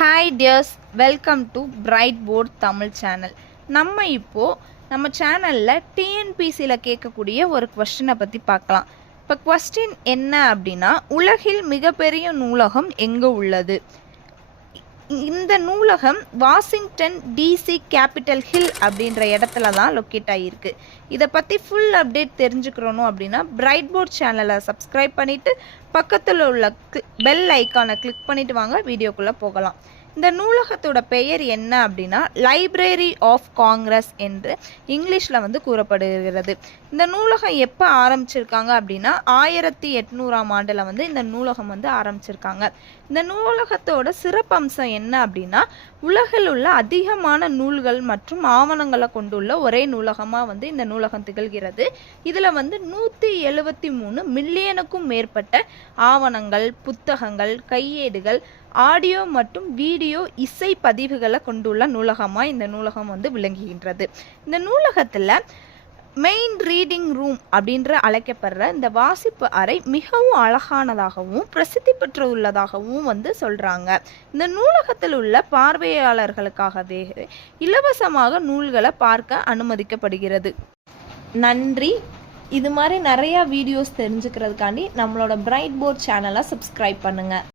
Hi dears, welcome to bright port Tamil channel. நம்ம சேனலில் டிஎன்பிசியில் கேட்கக்கூடிய ஒரு கொஸ்டினை பற்றி பார்க்கலாம். இப்போ கொஸ்டின் என்ன அப்படின்னா, உலகில் மிகப்பெரிய நூலகம் எங்கே உள்ளது? இந்த நூலகம் வாஷிங்டன் டிசி கேபிட்டல் ஹில் அப்படின்ற இடத்துல தான் லொக்கேட் ஆகியிருக்கு. இதை பற்றி ஃபுல் அப்டேட் தெரிஞ்சுக்கிறணும் அப்படின்னா பிரைட் போர்ட் சேனலை சப்ஸ்கிரைப் பண்ணிவிட்டு பக்கத்தில் உள்ள பெல் ஐக்கானை கிளிக் பண்ணிவிட்டு வாங்க வீடியோக்குள்ளே போகலாம். இந்த நூலகத்தோட பெயர் என்ன அப்படின்னா லைப்ரரி ஆஃப் காங்கிரஸ் என்று இங்கிலீஷில் கூறப்படுகிறது. இந்த நூலகம் எப்போ ஆரம்பிச்சிருக்காங்க அப்படின்னா 1800ஆம் ஆண்டில் இந்த நூலகம் ஆரம்பிச்சிருக்காங்க. இந்த நூலகத்தோட சிறப்பம்சம் என்ன அப்படின்னா, உலகில் உள்ள அதிகமான நூல்கள் மற்றும் ஆவணங்களை கொண்டுள்ள ஒரே நூலகமாக இந்த நூலகம் திகழ்கிறது. இதில் 173 மில்லியனுக்கும் மேற்பட்ட ஆவணங்கள், புத்தகங்கள், கையேடுகள், ஆடியோ மற்றும் வீடியோ இசை பதிவுகளை கொண்டுள்ள நூலகமாக இந்த நூலகம் விளங்குகின்றது. இந்த நூலகத்தில் மெயின் ரீடிங் ரூம் அப்படின்ற அழைக்கப்படுற இந்த வாசிப்பு அறை மிகவும் அழகானதாகவும் பிரசித்தி பெற்றுள்ளதாகவும் சொல்கிறாங்க. இந்த நூலகத்தில் உள்ள பார்வையாளர்களுக்காகவே இலவசமாக நூல்களை பார்க்க அனுமதிக்கப்படுகிறது. நன்றி. இது மாதிரி நிறையா வீடியோஸ் தெரிஞ்சுக்கிறதுக்காண்டி நம்மளோட பிரைட் போர்ட் சேனலை சப்ஸ்கிரைப் பண்ணுங்கள்.